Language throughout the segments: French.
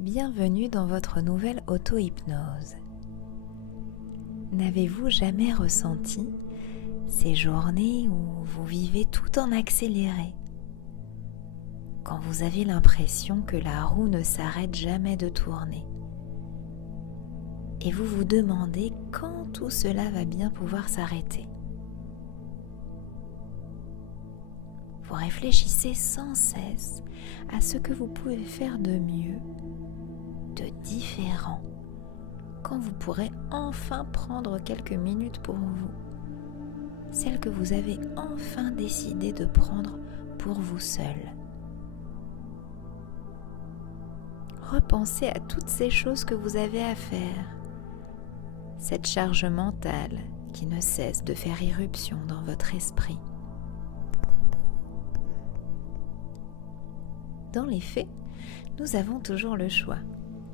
Bienvenue dans votre nouvelle auto-hypnose. N'avez-vous jamais ressenti ces journées où vous vivez tout en accéléré, quand vous avez l'impression que la roue ne s'arrête jamais de tourner et vous vous demandez quand tout cela va bien pouvoir s'arrêter? Vous réfléchissez sans cesse à ce que vous pouvez faire de mieux, de différent, quand vous pourrez enfin prendre quelques minutes pour vous, celles que vous avez enfin décidé de prendre pour vous seul. Repensez à toutes ces choses que vous avez à faire, cette charge mentale qui ne cesse de faire irruption dans votre esprit. Dans les faits, nous avons toujours le choix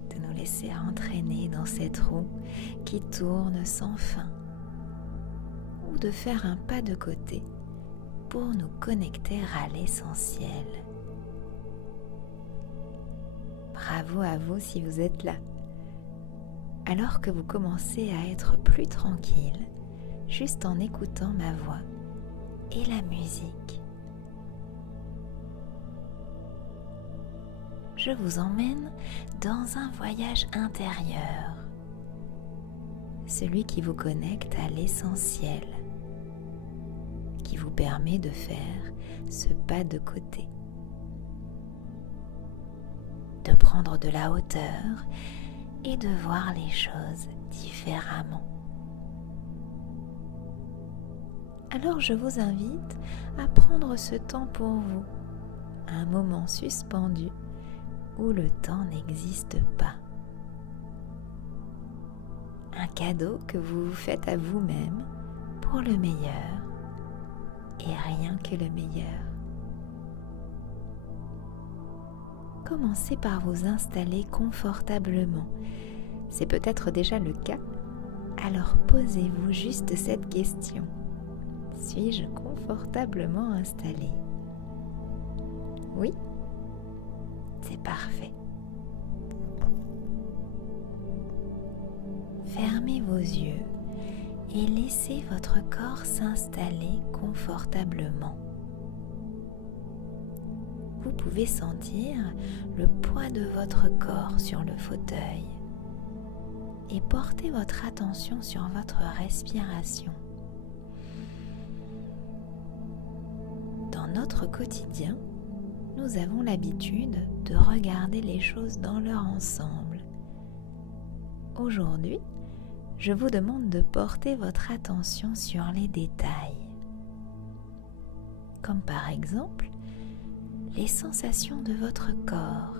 de nous laisser entraîner dans cette roue qui tourne sans fin, ou de faire un pas de côté pour nous connecter à l'essentiel. Bravo à vous si vous êtes là. Alors que vous commencez à être plus tranquille, juste en écoutant ma voix et la musique. Je vous emmène dans un voyage intérieur, celui qui vous connecte à l'essentiel, qui vous permet de faire ce pas de côté, de prendre de la hauteur et de voir les choses différemment. Alors je vous invite à prendre ce temps pour vous, un moment suspendu où le temps n'existe pas. Un cadeau que vous vous faites à vous-même pour le meilleur et rien que le meilleur. Commencez par vous installer confortablement. C'est peut-être déjà le cas, alors posez-vous juste cette question. Suis-je confortablement installé? Oui? C'est parfait. Fermez vos yeux et laissez votre corps s'installer confortablement. Vous pouvez sentir le poids de votre corps sur le fauteuil et porter votre attention sur votre respiration. Dans notre quotidien, nous avons l'habitude de regarder les choses dans leur ensemble. Aujourd'hui, je vous demande de porter votre attention sur les détails, comme par exemple les sensations de votre corps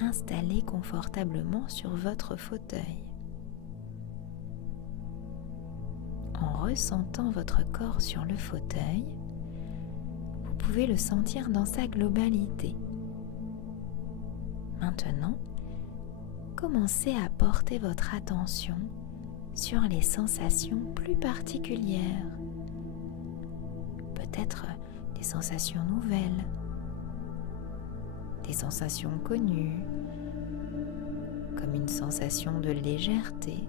installé confortablement sur votre fauteuil. En ressentant votre corps sur le fauteuil, vous pouvez le sentir dans sa globalité. Maintenant, commencez à porter votre attention sur les sensations plus particulières. Peut-être des sensations nouvelles, des sensations connues, comme une sensation de légèreté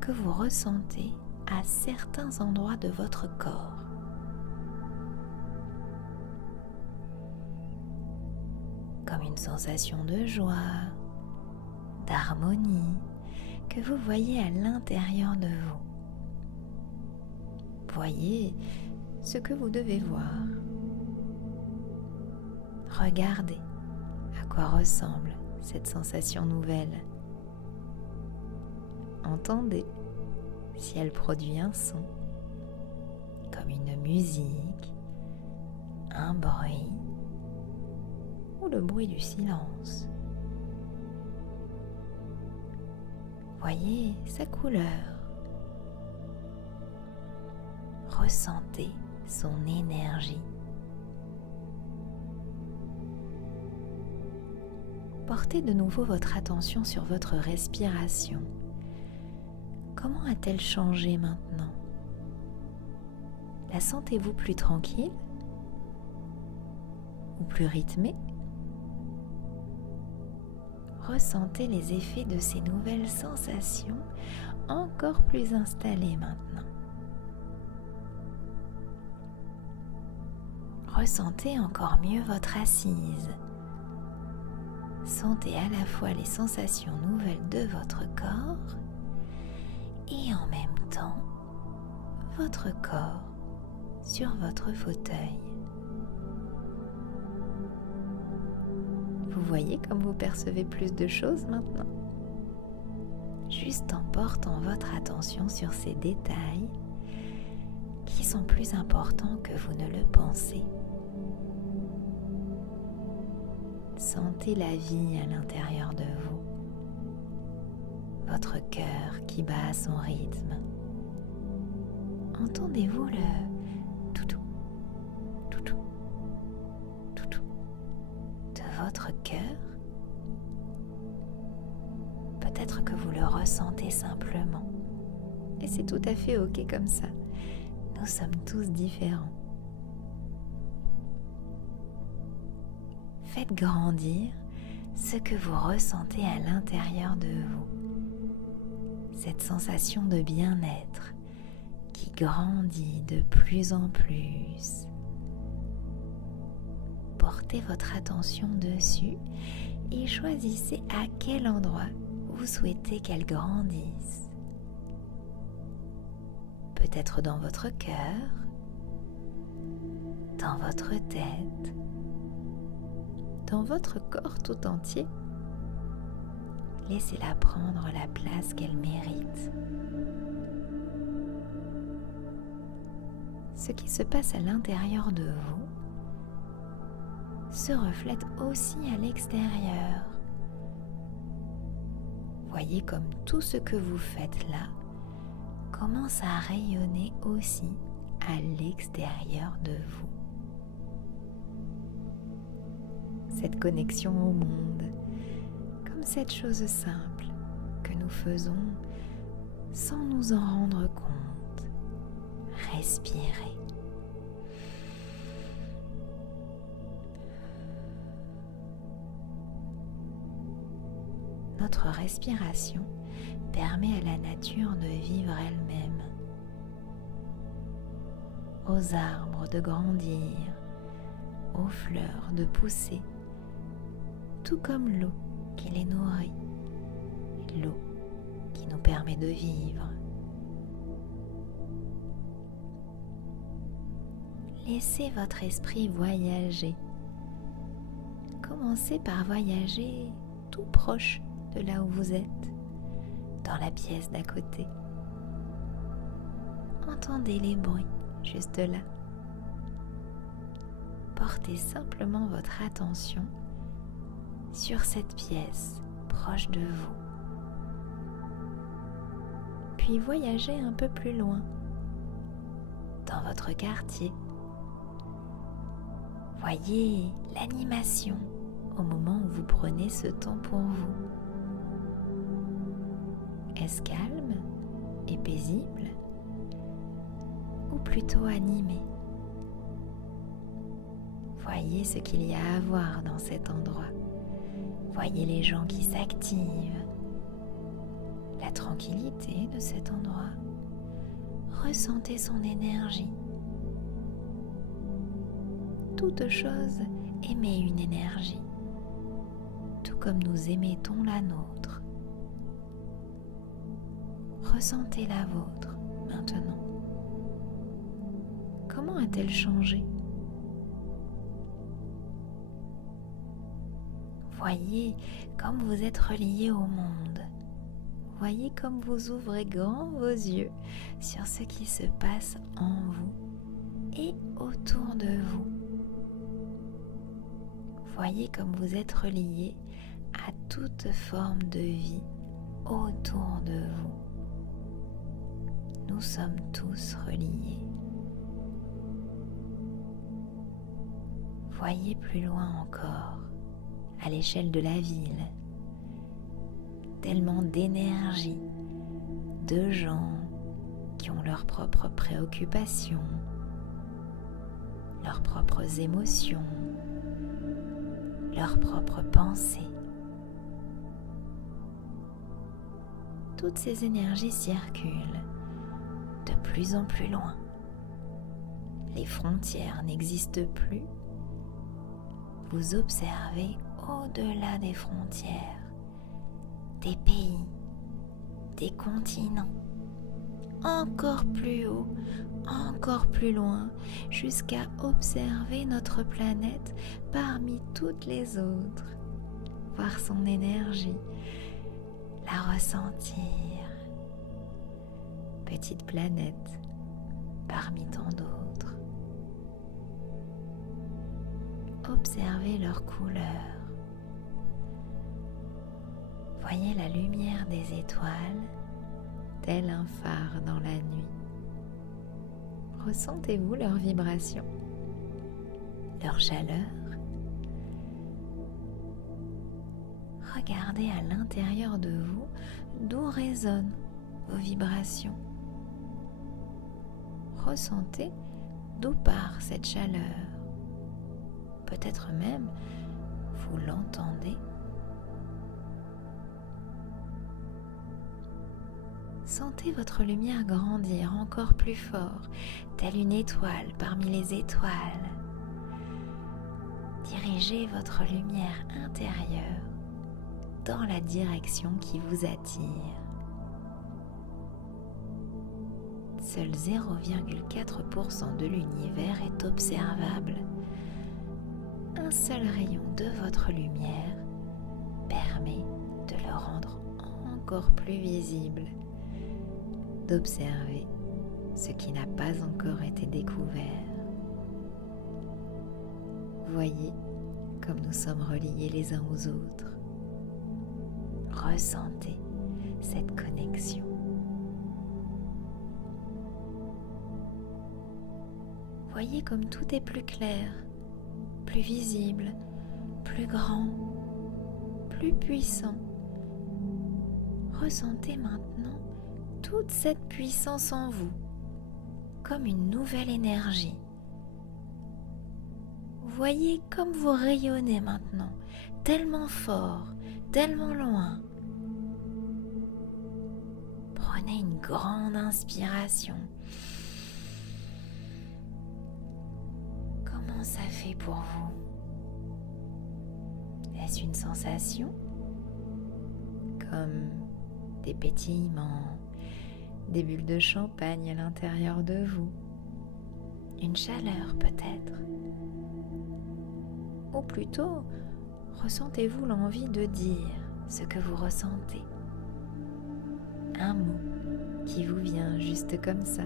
que vous ressentez à certains endroits de votre corps. Comme une sensation de joie, d'harmonie que vous voyez à l'intérieur de vous. Voyez ce que vous devez voir. Regardez à quoi ressemble cette sensation nouvelle. Entendez si elle produit un son, comme une musique, un bruit ou le bruit du silence. Voyez sa couleur. Ressentez son énergie. Portez de nouveau votre attention sur votre respiration. Comment a-t-elle changé maintenant? La sentez-vous plus tranquille ou plus rythmée? Ressentez les effets de ces nouvelles sensations encore plus installées maintenant. Ressentez encore mieux votre assise. Sentez à la fois les sensations nouvelles de votre corps et en même temps votre corps sur votre fauteuil. Vous voyez comme vous percevez plus de choses maintenant? Juste en portant votre attention sur ces détails qui sont plus importants que vous ne le pensez. Sentez la vie à l'intérieur de vous, votre cœur qui bat à son rythme. Entendez-vous le toutou, toutou, toutou de votre cœur? Peut-être que vous le ressentez simplement. Et c'est tout à fait ok comme ça. Nous sommes tous différents. Faites grandir ce que vous ressentez à l'intérieur de vous. Cette sensation de bien-être qui grandit de plus en plus. Portez votre attention dessus et choisissez à quel endroit vous souhaitez qu'elle grandisse. Peut-être dans votre cœur, dans votre tête, dans votre corps tout entier. Laissez-la prendre la place qu'elle mérite. Ce qui se passe à l'intérieur de vous se reflète aussi à l'extérieur. Voyez comme tout ce que vous faites là commence à rayonner aussi à l'extérieur de vous. Cette connexion au monde, comme cette chose simple que nous faisons sans nous en rendre compte. Respirez. Notre respiration permet à la nature de vivre elle-même, aux arbres de grandir, aux fleurs de pousser, tout comme l'eau qui les nourrit, l'eau qui nous permet de vivre. Laissez votre esprit voyager. Commencez par voyager tout proche de là où vous êtes, dans la pièce d'à côté. Entendez les bruits juste là. Portez simplement votre attention sur cette pièce proche de vous. Puis voyagez un peu plus loin, dans votre quartier. Voyez l'animation au moment où vous prenez ce temps pour vous. Est-ce calme et paisible ou plutôt animé? Voyez ce qu'il y a à voir dans cet endroit. Voyez les gens qui s'activent, la tranquillité de cet endroit. Ressentez son énergie. Toute chose émet une énergie, tout comme nous émettons la nôtre. Ressentez la vôtre maintenant. Comment a-t-elle changé? Voyez comme vous êtes relié au monde. Voyez comme vous ouvrez grand vos yeux sur ce qui se passe en vous et autour de vous. Voyez comme vous êtes relié à toute forme de vie autour de vous. Nous sommes tous reliés. Voyez plus loin encore, à l'échelle de la ville, tellement d'énergie, de gens qui ont leurs propres préoccupations, leurs propres émotions, leurs propres pensées. toutes ces énergies circulent de plus en plus loin. Les frontières n'existent plus. Vous observez au-delà des frontières, des pays, des continents, encore plus haut, encore plus loin, jusqu'à observer notre planète parmi toutes les autres, voir son énergie, la ressentir. Petite planète parmi tant d'autres. Observez leurs couleurs. Voyez la lumière des étoiles, tel un phare dans la nuit. Ressentez-vous leur vibration, leur chaleur. Regardez à l'intérieur de vous d'où résonnent vos vibrations. Ressentez d'où part cette chaleur. Peut-être même vous l'entendez. Sentez votre lumière grandir encore plus fort, telle une étoile parmi les étoiles. Dirigez votre lumière intérieure dans la direction qui vous attire. Seul 0,4% de l'univers est observable. Un seul rayon de votre lumière permet de le rendre encore plus visible, d'observer ce qui n'a pas encore été découvert. Voyez comme nous sommes reliés les uns aux autres. Ressentez cette connexion. Voyez comme tout est plus clair, plus visible, plus grand, plus puissant. Ressentez maintenant toute cette puissance en vous, comme une nouvelle énergie. Voyez comme vous rayonnez maintenant, tellement fort, tellement loin. Prenez une grande inspiration. Comment ça fait pour vous? Est-ce une sensation? Comme des pétillements, des bulles de champagne à l'intérieur de vous, une chaleur peut-être. Ou plutôt, ressentez-vous l'envie de dire ce que vous ressentez? Un mot qui vous vient juste comme ça.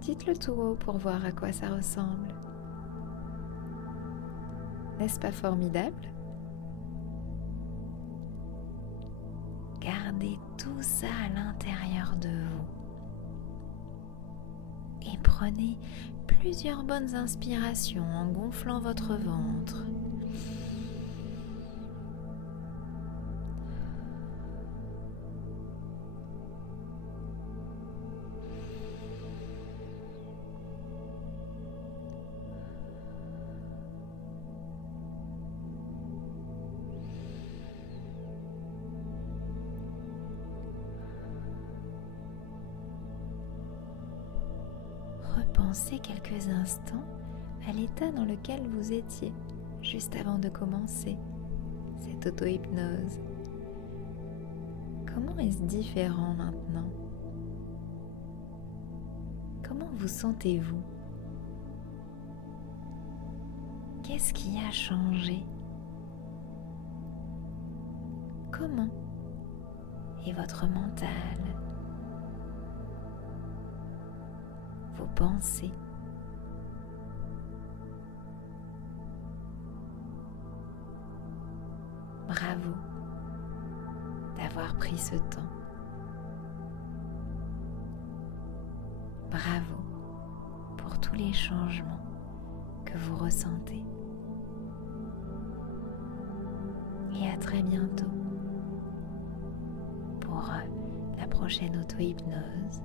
Dites-le tout haut pour voir à quoi ça ressemble. N'est-ce pas formidable? Gardez tout ça à l'intérieur de vous et prenez plusieurs bonnes inspirations en gonflant votre ventre. Repensez quelques instants à l'état dans lequel vous étiez juste avant de commencer cette auto-hypnose. Comment est-ce différent maintenant? Comment vous sentez-vous? Qu'est-ce qui a changé? Comment est votre mental? Vos pensées? Bravo d'avoir pris ce temps. Bravo pour tous les changements que vous ressentez. Et à très bientôt pour la prochaine auto-hypnose.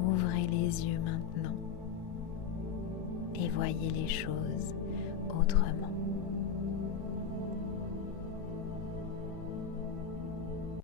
Ouvrez les yeux maintenant et voyez les choses autrement.